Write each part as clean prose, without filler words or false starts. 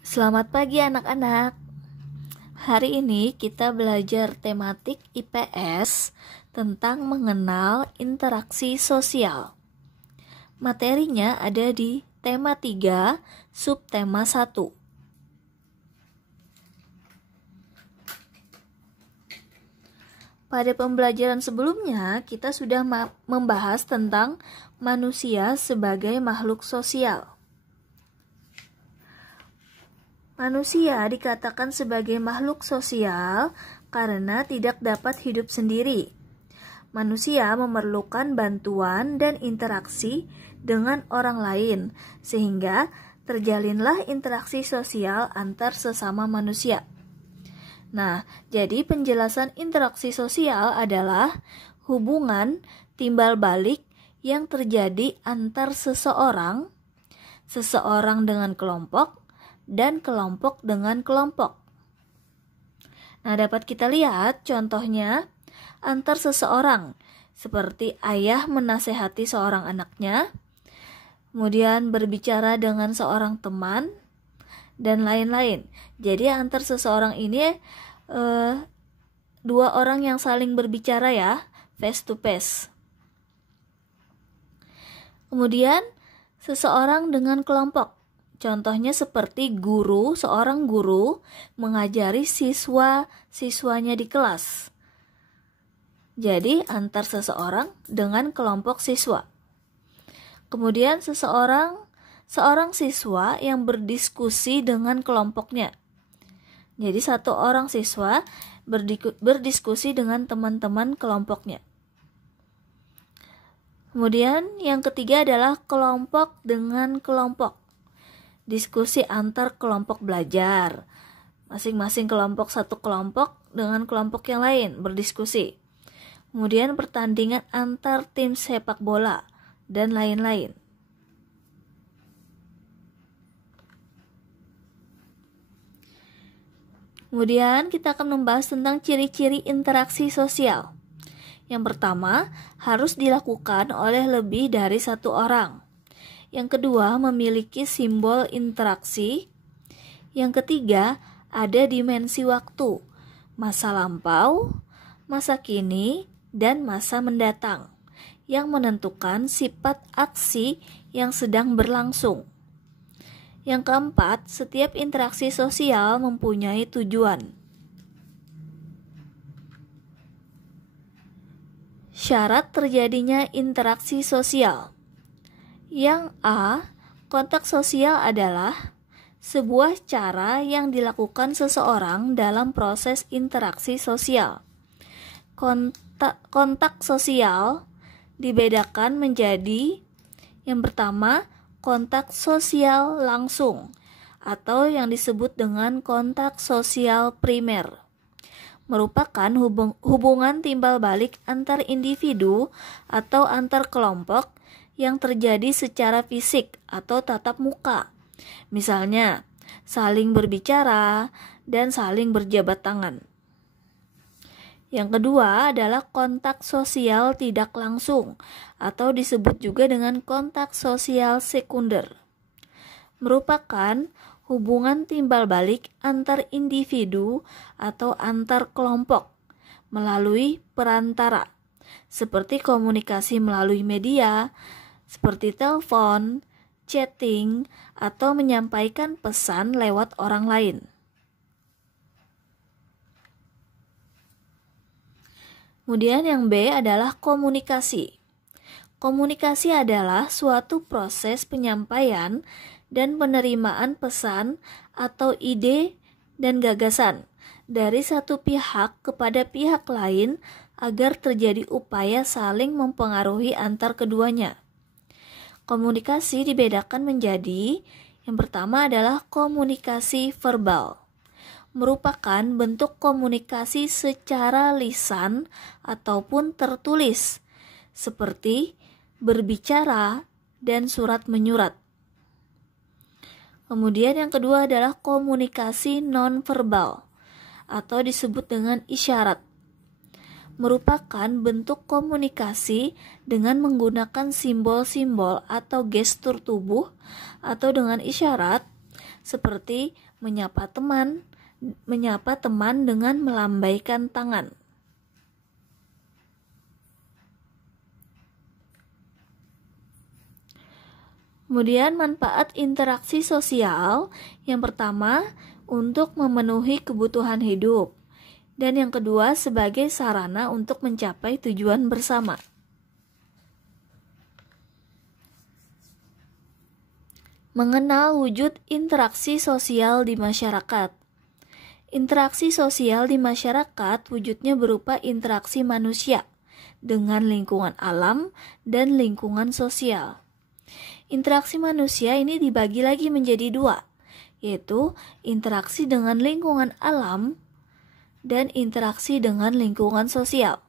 Selamat pagi anak-anak. Hari ini kita belajar tematik IPS tentang mengenal interaksi sosial. Materinya ada di tema 3, subtema 1. Pada pembelajaran sebelumnya, kita sudah membahas tentang manusia sebagai makhluk sosial. Manusia dikatakan sebagai makhluk sosial karena tidak dapat hidup sendiri. Manusia memerlukan bantuan dan interaksi dengan orang lain, sehingga terjalinlah interaksi sosial antar sesama manusia. Nah, jadi penjelasan interaksi sosial adalah hubungan timbal balik yang terjadi antar seseorang dengan kelompok, dan kelompok dengan kelompok. Nah, dapat kita lihat contohnya antar seseorang, seperti ayah menasehati seorang anaknya, kemudian berbicara dengan seorang teman, dan lain-lain. Jadi antar seseorang ini dua orang yang saling berbicara ya, face to face. Kemudian seseorang dengan kelompok. Contohnya seperti seorang guru mengajari siswa-siswanya di kelas. Jadi antar seseorang dengan kelompok siswa. Kemudian seorang siswa yang berdiskusi dengan kelompoknya. Jadi satu orang siswa berdiskusi dengan teman-teman kelompoknya. Kemudian yang ketiga adalah kelompok dengan kelompok. Diskusi antar kelompok belajar. Masing-masing kelompok satu kelompok dengan kelompok yang lain berdiskusi. Kemudian pertandingan antar tim sepak bola dan lain-lain. Kemudian kita akan membahas tentang ciri-ciri interaksi sosial. Yang pertama, harus dilakukan oleh lebih dari satu orang. Yang kedua, memiliki simbol interaksi. Yang ketiga, ada dimensi waktu, masa lampau, masa kini, dan masa mendatang, yang menentukan sifat aksi yang sedang berlangsung. Yang keempat, setiap interaksi sosial mempunyai tujuan. Syarat terjadinya interaksi sosial. Yang A, kontak sosial adalah sebuah cara yang dilakukan seseorang dalam proses interaksi sosial. Kontak sosial dibedakan menjadi yang pertama, kontak sosial langsung atau yang disebut dengan kontak sosial primer. Merupakan hubungan timbal balik antar individu atau antar kelompok yang terjadi secara fisik atau tatap muka. Misalnya, saling berbicara dan saling berjabat tangan. Yang kedua adalah kontak sosial tidak langsung atau disebut juga dengan kontak sosial sekunder. Merupakan hubungan timbal balik antar individu atau antar kelompok melalui perantara, seperti komunikasi melalui media, seperti telepon, chatting, atau menyampaikan pesan lewat orang lain. Kemudian yang B adalah komunikasi. Komunikasi adalah suatu proses penyampaian dan penerimaan pesan atau ide dan gagasan dari satu pihak kepada pihak lain agar terjadi upaya saling mempengaruhi antar keduanya. Komunikasi dibedakan menjadi yang pertama adalah komunikasi verbal. Merupakan bentuk komunikasi secara lisan ataupun tertulis, seperti berbicara dan surat menyurat. Kemudian yang kedua adalah komunikasi non-verbal atau disebut dengan isyarat. Merupakan bentuk komunikasi dengan menggunakan simbol-simbol atau gestur tubuh atau dengan isyarat seperti menyapa teman dengan melambaikan tangan. Kemudian manfaat interaksi sosial, yang pertama untuk memenuhi kebutuhan hidup, dan yang kedua sebagai sarana untuk mencapai tujuan bersama. Mengenal wujud interaksi sosial di masyarakat. Interaksi sosial di masyarakat wujudnya berupa interaksi manusia dengan lingkungan alam dan lingkungan sosial. Interaksi manusia ini dibagi lagi menjadi dua, yaitu interaksi dengan lingkungan alam dan interaksi dengan lingkungan sosial.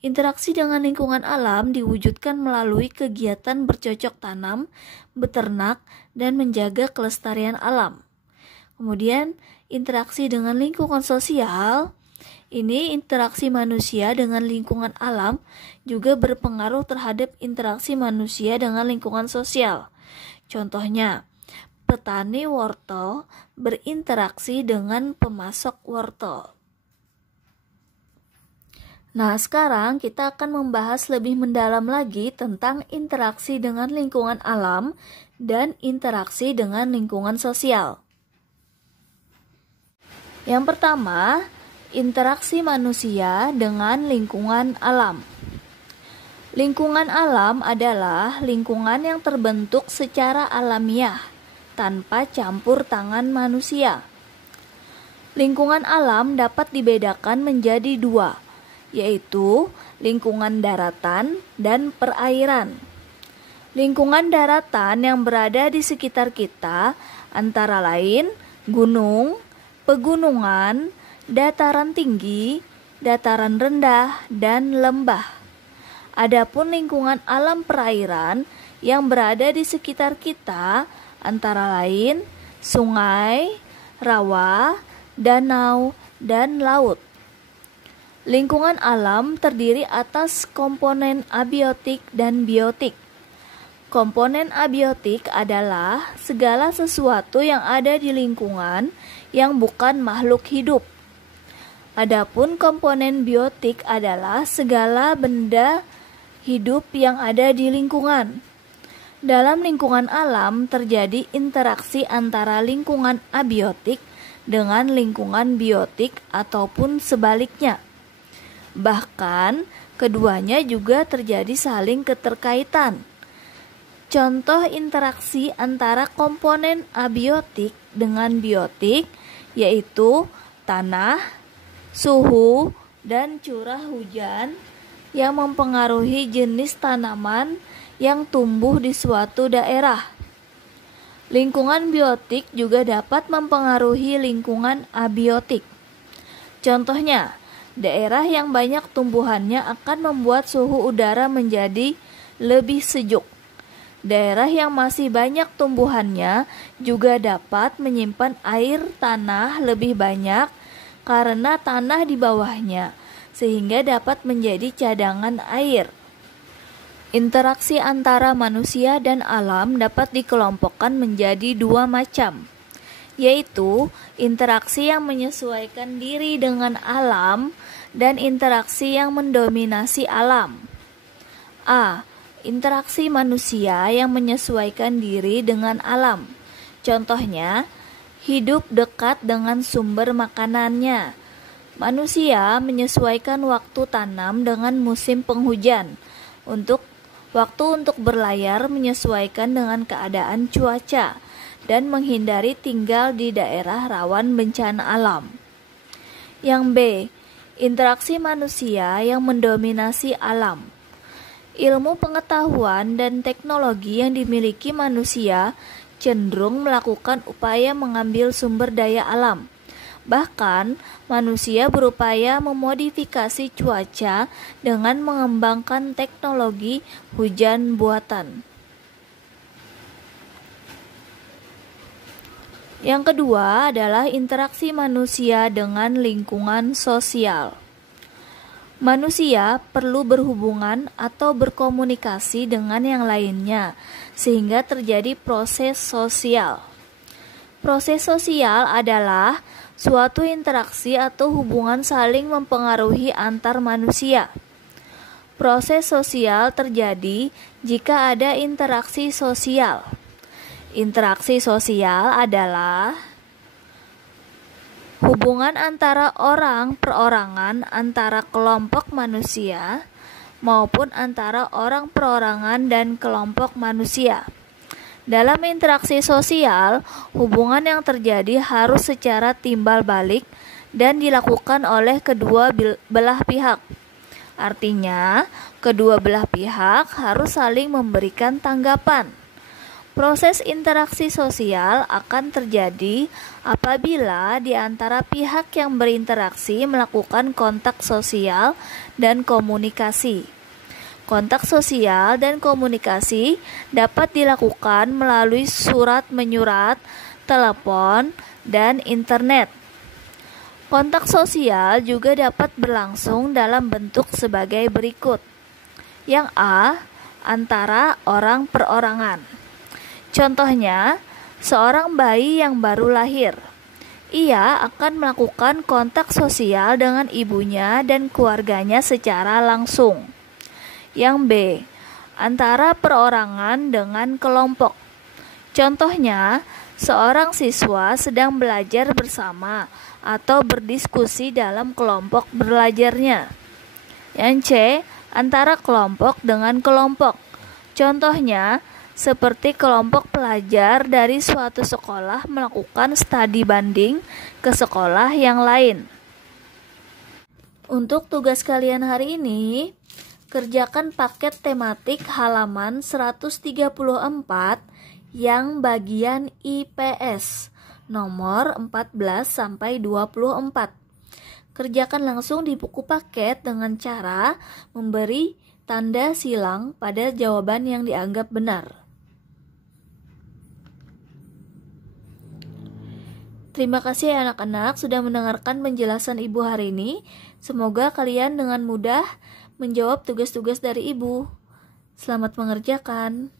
Interaksi dengan lingkungan alam diwujudkan melalui kegiatan bercocok tanam, beternak, dan menjaga kelestarian alam. Kemudian, interaksi dengan lingkungan sosial, ini interaksi manusia dengan lingkungan alam juga berpengaruh terhadap interaksi manusia dengan lingkungan sosial. Contohnya, petani wortel berinteraksi dengan pemasok wortel. Nah, sekarang kita akan membahas lebih mendalam lagi tentang interaksi dengan lingkungan alam dan interaksi dengan lingkungan sosial. Yang pertama, interaksi manusia dengan lingkungan alam. Lingkungan alam adalah lingkungan yang terbentuk secara alamiah, tanpa campur tangan manusia. Lingkungan alam dapat dibedakan menjadi dua, yaitu lingkungan daratan dan perairan. Lingkungan daratan yang berada di sekitar kita antara lain gunung, pegunungan, dataran tinggi, dataran rendah, dan lembah. Adapun lingkungan alam perairan yang berada di sekitar kita antara lain sungai, rawa, danau, dan laut. Lingkungan alam terdiri atas komponen abiotik dan biotik. Komponen abiotik adalah segala sesuatu yang ada di lingkungan yang bukan makhluk hidup. Adapun komponen biotik adalah segala benda hidup yang ada di lingkungan. Dalam lingkungan alam terjadi interaksi antara lingkungan abiotik dengan lingkungan biotik ataupun sebaliknya. Bahkan keduanya juga terjadi saling keterkaitan. Contoh interaksi antara komponen abiotik dengan biotik yaitu tanah, suhu, dan curah hujan yang mempengaruhi jenis tanaman yang tumbuh di suatu daerah. Lingkungan biotik juga dapat mempengaruhi lingkungan abiotik. Contohnya, daerah yang banyak tumbuhannya akan membuat suhu udara menjadi lebih sejuk. Daerah yang masih banyak tumbuhannya juga dapat menyimpan air tanah lebih banyak karena tanah di bawahnya, sehingga dapat menjadi cadangan air. Interaksi antara manusia dan alam dapat dikelompokkan menjadi dua macam, yaitu interaksi yang menyesuaikan diri dengan alam dan interaksi yang mendominasi alam. A. Interaksi manusia yang menyesuaikan diri dengan alam. Contohnya, hidup dekat dengan sumber makanannya. Manusia menyesuaikan waktu tanam dengan musim penghujan. Waktu untuk berlayar menyesuaikan dengan keadaan cuaca dan menghindari tinggal di daerah rawan bencana alam. Yang B. Interaksi manusia yang mendominasi alam. Ilmu pengetahuan dan teknologi yang dimiliki manusia cenderung melakukan upaya mengambil sumber daya alam. Bahkan, manusia berupaya memodifikasi cuaca dengan mengembangkan teknologi hujan buatan. Yang kedua adalah interaksi manusia dengan lingkungan sosial. Manusia perlu berhubungan atau berkomunikasi dengan yang lainnya, sehingga terjadi proses sosial. Proses sosial adalah suatu interaksi atau hubungan saling mempengaruhi antar manusia. Proses sosial terjadi jika ada interaksi sosial. Interaksi sosial adalah hubungan antara orang perorangan, antara kelompok manusia, maupun antara orang perorangan dan kelompok manusia. Dalam interaksi sosial, hubungan yang terjadi harus secara timbal balik dan dilakukan oleh kedua belah pihak. Artinya, kedua belah pihak harus saling memberikan tanggapan. Proses interaksi sosial akan terjadi apabila di antara pihak yang berinteraksi melakukan kontak sosial dan komunikasi. Kontak sosial dan komunikasi dapat dilakukan melalui surat menyurat, telepon, dan internet. Kontak sosial juga dapat berlangsung dalam bentuk sebagai berikut. Yang A, antara orang perorangan. Contohnya, seorang bayi yang baru lahir. Ia akan melakukan kontak sosial dengan ibunya dan keluarganya secara langsung. Yang B, antara perorangan dengan kelompok. Contohnya, seorang siswa sedang belajar bersama atau berdiskusi dalam kelompok belajarnya. Yang C, antara kelompok dengan kelompok. Contohnya, seperti kelompok pelajar dari suatu sekolah melakukan studi banding ke sekolah yang lain. Untuk tugas kalian hari ini, kerjakan paket tematik halaman 134 yang bagian IPS nomor 14-24. Kerjakan langsung di buku paket dengan cara memberi tanda silang pada jawaban yang dianggap benar. Terima kasih anak-anak sudah mendengarkan penjelasan Ibu hari ini. Semoga kalian dengan mudah menjawab tugas-tugas dari Ibu. Selamat mengerjakan.